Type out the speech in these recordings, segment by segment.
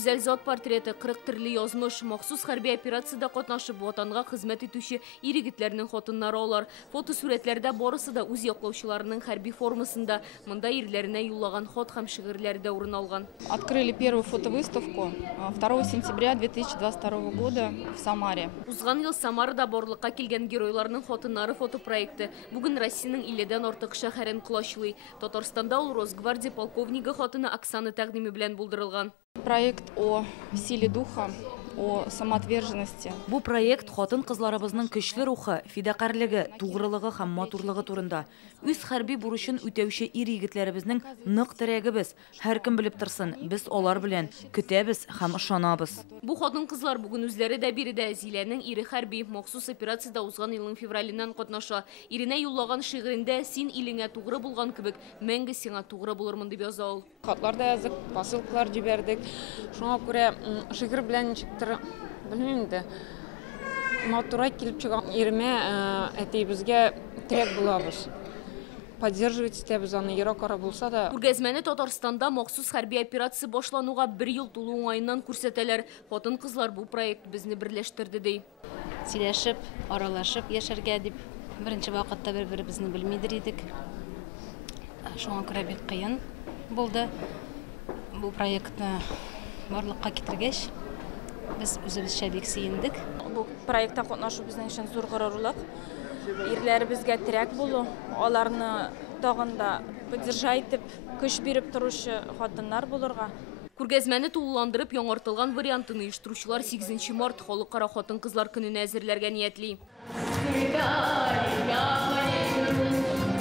Гүзәл зат портреты 40 түрлі язмыш, махсус хәрби операцияда катнашып ватанга хезмәт итүче ир-егетләрнең хатыннары алар. Фотосурәтләрдә барысы да үз яклаучыларының хәрби формасында, монда ирләренә юллаган хат һәм шигырьләре дә урын алган. Открыли первую фотовыставку 2 сентября 2022 года в Самаре. Узган ел Самарада барлыкка килгән геройларның хатыннары фотопроекты бүген Россиянең 50дән артык шәһәрен кулачлый. Татарстанда ул Росгвардия полковнигы хатыны Оксана тәкъдиме белән булдырылган. Проект о силе духа, о самоотверженности. Бу проект хатын кызларыбызның көчле рухы, фидакарлыгы, тугрылыгы һәм матурлыгы турында. Үз хәрби бурычын үтәүче ир-егетләребезнең нык терәгебез. Һәркем белеп торсын, без алар белән көтәбез һәм ышанабыз. Бу хатын кызлар бүген үзләре дә биредә Зиләнең ире хәрби махсус операциядә узган елның февраленнән катнаша. Иренә юллаган шигырендә син илеңә тугры булган кебек, мәңге сиңа тугры булырмын дип яза ул. Хатларда язык, посылкалар җибәрдек. Шуңа күрә шигырь белән ничектер белмим дә. Матура килеп чыган иремә әтибезгә терәк булабыз. Поддерживать итәбез аны еракара булса да. Күргәзмәне Татарстанда махсус хәрби операция башлануга 1 ел тулу уңаеннан күрсәтәләр. Хатын кызлар бу проект безне берләштерде ди. Сөйләшеп, аралашып яшәргә дип беренче вакытта бер-беребезне белмидер идек. Шуңа күрә бик кыен булды. Бу проектны барлыкка китергәч, без үзебезчә бик сөендек. Бу проектта катнашу безнең өчен зур горурлык. Ирләребезгә терәк булу, аларны тагында поддержать итеп, көч биреп торучы хатыннар булырга. Күргәзмәне тулыландырып яңартылган вариантын оештыручылар 8 март халыкара хатын-кызлар көненә әзерләргә ниятли.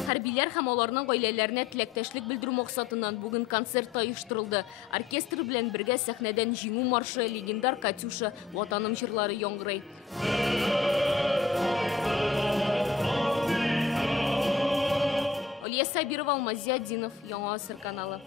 Хәрбиләр һәм аларның гаиләләренә теләктәшлек белдерү максатыннан бүген концерт оештырылды. Оркестр белән бергә сәхнәдән җиңү маршы, легендар Катюша, ватаным җырлары яңгырый. Алия Сабирова, Алмазия Динов, Яңа Асыр каналы.